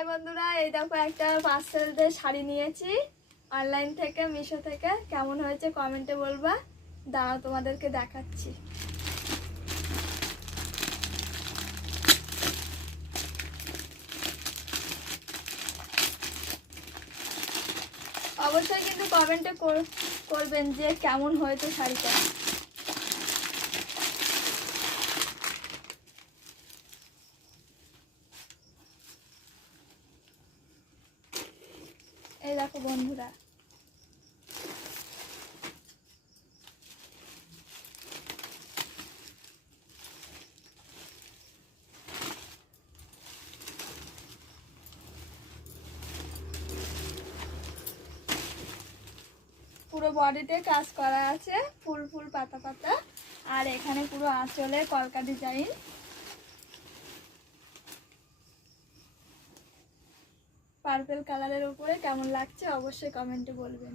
High বন্ধুরা, এই দেখো একটা পার্সেল দিয়ে শাড়ি নিয়েছি অনলাইন থেকে, মিশো থেকে। কেমন হয়েছে কমেন্টে বলবা। দাঁড়াও তোমাদেরকে দেখাচ্ছি। অবশ্যই কিন্তু কমেন্টে করবেন যে কেমন হয়েছে শাড়িটা। এই দেখো বন্ধুরা, পুরো বডিতে কাজ করা আছে, ফুল ফুল পাতা পাতা। আর এখানে পুরো আঁচলে কলকা ডিজাইন। পার্পল কালারের উপরে কেমন লাগছে অবশ্যই কমেন্টে বলবেন।